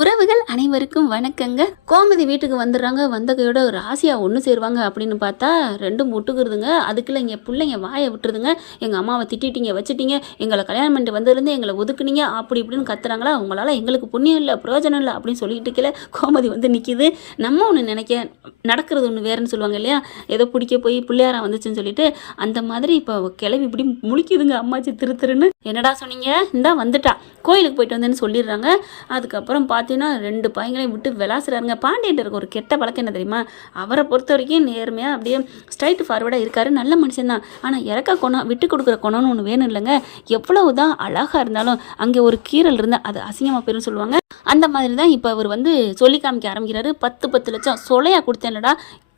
உறவுகள் அனைவருக்கும் வணக்கங்க. கோமதி வீட்டுக்கு வந்துடுறாங்க. வந்த கையோட ராசியா ஒன்று சேருவாங்க அப்படின்னு பார்த்தா ரெண்டும் முட்டுக்குறதுங்க. அதுக்குள்ள இங்கே பிள்ளைங்க வாயை விட்டுருதுங்க. எங்கள் அம்மாவை திட்டிட்டீங்க வச்சுட்டீங்க, எங்களை கல்யாணம் பண்ணிட்டு வந்ததுலேருந்து எங்களை ஒதுக்குனீங்க அப்படி இப்படின்னு கத்துறாங்களா. உங்களால் எங்களுக்கு புண்ணியம் இல்லை பிரயோஜனம் இல்லை அப்படின்னு சொல்லிட்டு கீழே கோமதி வந்து நிற்கிது. நம்ம ஒன்று நினைக்க நடக்கிறது ஒன்று வேறுன்னு சொல்லுவாங்க இல்லையா, ஏதோ பிடிக்க போய் பிள்ளையாரா வந்துச்சுன்னு சொல்லிட்டு அந்த மாதிரி இப்போ கிளவி இப்படி முழிக்குதுங்க. அம்மாச்சி திருன்னு என்னடா சொன்னீங்க, இந்தா வந்துட்டா கோயிலுக்கு போயிட்டு வந்தேன்னு சொல்லிடுறாங்க. அதுக்கப்புறம் பார்த்தீங்கன்னா ரெண்டு பையங்களையும் விட்டு விளாசுறாருங்க. பாண்டியன் இருக்க ஒரு கெட்ட பழக்கம் என்ன தெரியுமா, அவரை பொறுத்த வரைக்கும் நேர்மையாக அப்படியே ஸ்ட்ரைட் ஃபார்வர்டாக இருக்காரு, நல்ல மனுஷன் தான். ஆனால் இறக்க குணம் விட்டு கொடுக்குற குணம்னு ஒன்று வேணும் இல்லைங்க. எவ்வளவு தான் அழகாக இருந்தாலும் அங்கே ஒரு கீரல் இருந்தால் அது அசிங்கமாக போயிரும் சொல்லுவாங்க. அந்த மாதிரி தான் இப்போ அவர் வந்து சொல்லி காமிக்க ஆரம்பிக்கிறாரு. 10 லட்சம் சொலையாக கொடுத்தேன்லடா,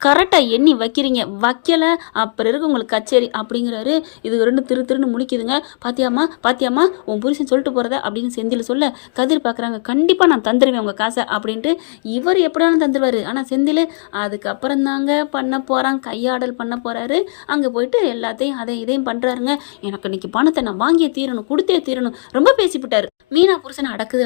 கரெக்டாக எண்ணி வைக்கிறீங்க, வைக்கலை அப்புறம் இருக்கு உங்களுக்கு கச்சேரி அப்படிங்கிறாரு. இது ரெண்டு திருன்னு முழிக்குதுங்க. பாத்தியாமா உன் புருஷன் சொல்லிட்டு போகிறத அப்படின்னு செந்தில் சொல்ல கதிர் பார்க்குறாங்க. கண்டிப்பாக நான் தந்துடுவேன் உங்கள் காசை அப்படின்ட்டு. இவர் எப்படினாலும் தந்துடுவார். ஆனால் செந்தில் அதுக்கப்புறம் தாங்க பண்ண போகிறான், கையாடல் பண்ண போகிறாரு. அங்கே போயிட்டு எல்லாத்தையும் இதையும் பண்ணுறாருங்க. எனக்கு இன்னைக்கு பணத்தை நான் வாங்கியே தீரணும், கொடுத்தே தீரணும், ரொம்ப பேசிவிட்டார். மீனா புருஷனை அடக்குது,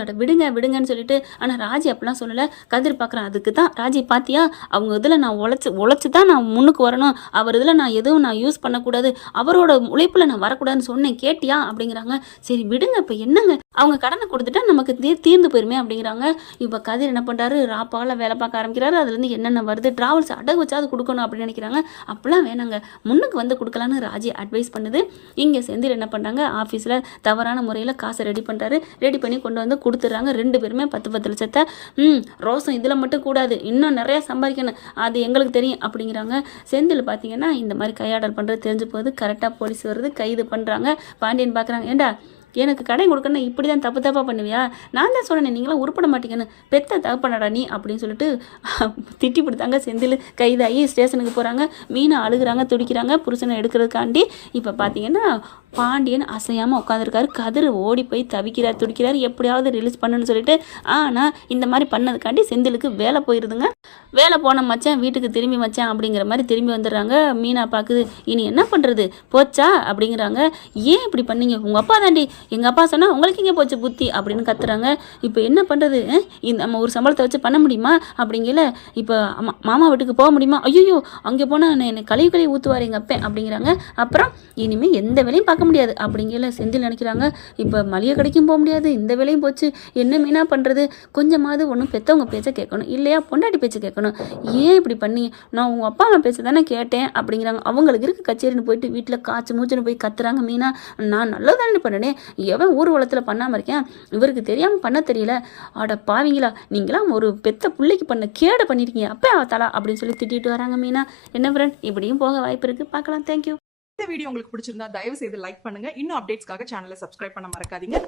விடுங்கன்னு சொல்லிட்டு. ஆனால் ராஜி அப்படிலாம் சொல்லலை. கதிர் பார்க்குறான். அதுக்கு தான் ராஜி பாத்தியா, அவங்க இதில் நான் உழைச்சி தான் நான் முன்னுக்கு வரணும், அவர் இதில் நான் எதுவும் யூஸ் பண்ணக்கூடாது, அவரோட உழைப்பில் நான் வரக்கூடாதுன்னு சொன்னேன், கேட்டியா அப்படிங்கிறாங்க. சரி விடுங்க, இப்போ என்னங்க அவங்க கடனை கொடுத்துட்டா நமக்கு தீர்ந்து போயிருமே அப்படிங்கிறாங்க. இப்போ கதிர் என்ன பண்ணுறாரு, ராப்பாவில் வேலை பார்க்க ஆரம்பிக்கிறாரு. அதுலேருந்து என்னென்ன வருது, ட்ராவல்ஸ் அடகு வச்சாது கொடுக்கணும் அப்படின்னு நினைக்கிறாங்க. அப்போலாம் வேணாங்க, முன்னுக்கு வந்து கொடுக்கலான்னு ராஜி அட்வைஸ் பண்ணுது. இங்கே செந்தில் என்ன பண்ணுறாங்க, ஆஃபீஸில் தவறான முறையில் காசை ரெடி பண்ணுறாரு. ரெடி பண்ணி கொண்டு வந்து கொடுத்துட்றாங்க. ரெண்டு பேருமே 10 லட்சத்தை. ரோசம் இதில் மட்டும் கூடாது, இன்னும் நிறையா சம்பாதிக்கணும், அது எங்களுக்கு தெரியும் அப்படிங்கிறாங்க. செந்தில் பார்த்தீங்கன்னா இந்த மாதிரி கையாடல் பண்ணுறது தெரிஞ்சு போகுது. கரெக்டாக போலீஸ் வருது, கைது பண்ணுறாங்க. பாண்டியன் பார்க்குறாங்க. ஏண்டா எனக்கு கடை கொடுக்கணும் இப்படி தான் தப்பாக பண்ணுவியா, நான் தான் சொன்னேன் நீங்களாம் உருப்பட மாட்டீங்கன்னு, பெத்த தகப்பனடா நீ அப்படின்னு சொல்லிட்டு திட்டி பிடித்தாங்க. செந்தில் கைதாகி ஸ்டேஷனுக்கு போகிறாங்க. மீனா அழுகுறாங்க, துடிக்கிறாங்க புருஷனை எடுக்கிறதுக்காண்டி. இப்போ பார்த்தீங்கன்னா பாண்டியன் அசையாமல் உட்காந்துருக்காரு. கதிர் ஓடி போய் துடிக்கிறார், எப்படியாவது ரிலீஸ் பண்ணுன்னு சொல்லிட்டு. ஆனால் இந்த மாதிரி பண்ணதுக்காண்டி செந்திலுக்கு வேலை போயிடுதுங்க. வேலை போன மச்சான் வீட்டுக்கு திரும்பி மச்சான் அப்படிங்கிற மாதிரி திரும்பி வந்துடுறாங்க. மீனா பார்க்குது, இனி என்ன பண்ணுறது, போச்சா அப்படிங்கிறாங்க. ஏன் இப்படி பண்ணீங்க, உங்கள் அப்பா தாண்டி, எங்கள் அப்பா சொன்னால் உங்களுக்கு இங்கே போச்சு புத்தி அப்படின்னு கத்துறாங்க. இப்போ என்ன பண்ணுறது, இந்த நம்ம ஒரு சம்பளத்தை வச்சு பண்ண முடியுமா அப்படிங்கல. இப்போ மாமா வீட்டுக்கு போக முடியுமா, ஐயோ அங்கே போனால் என்னை கழுவி ஊற்றுவார் எங்கள் அப்பேன் அப்படிங்கிறாங்க. அப்புறம் இனிமேல் எந்த வேலையும் பார்க்க முடியாது அப்படிங்கல செந்தில் நினைக்கிறாங்க. இப்போ மளிகை கடைக்கும் போக முடியாது, இந்த வேலையும் போச்சு, என்ன மீனா பண்ணுறது, கொஞ்சமாவது ஒன்றும் பெற்றவங்க பேச்சை கேட்கணும் இல்லையா, பொண்டாட்டி பேச்சை கேட்கணும். ஏன் இப்படி பண்ணி, நான் உங்கள் அப்பா அம்மா பேச்சை தானே கேட்டேன் அப்படிங்கிறாங்க. அவங்களுக்கு இருக்க கச்சேரின்னு போயிட்டு வீட்டில் காய்ச்சி மூச்சுன்னு போய் கத்துறாங்க. மீனா நான் நல்லதானே பண்ணனேன், எவன் ஊர் உலகத்தில் பண்ணாமல் இருக்கேன், இவருக்கு தெரியாமல் பண்ண தெரியல, அட பாவீங்களா நீங்களாம் ஒரு பெத்த பிள்ளைக்கு பண்ண கேடை பண்ணியிருக்கீங்க அப்போ தலா அப்படின்னு சொல்லி திட்டிட்டு வராங்க. மீனா என்ன ஃப்ரெண்ட், இப்படியும் போக வாய்ப்பு இருக்குது, பார்க்கலாம். தேங்க்யூ. இந்த வீடியோ உங்களுக்கு பிடிச்சிருந்தா தயவு செய்து லைக் பண்ணுங்க. இன்னும் அப்டேட்ஸ்க்காக சேனலை சப்ஸ்கிரைப் பண்ண மறக்காதீங்க.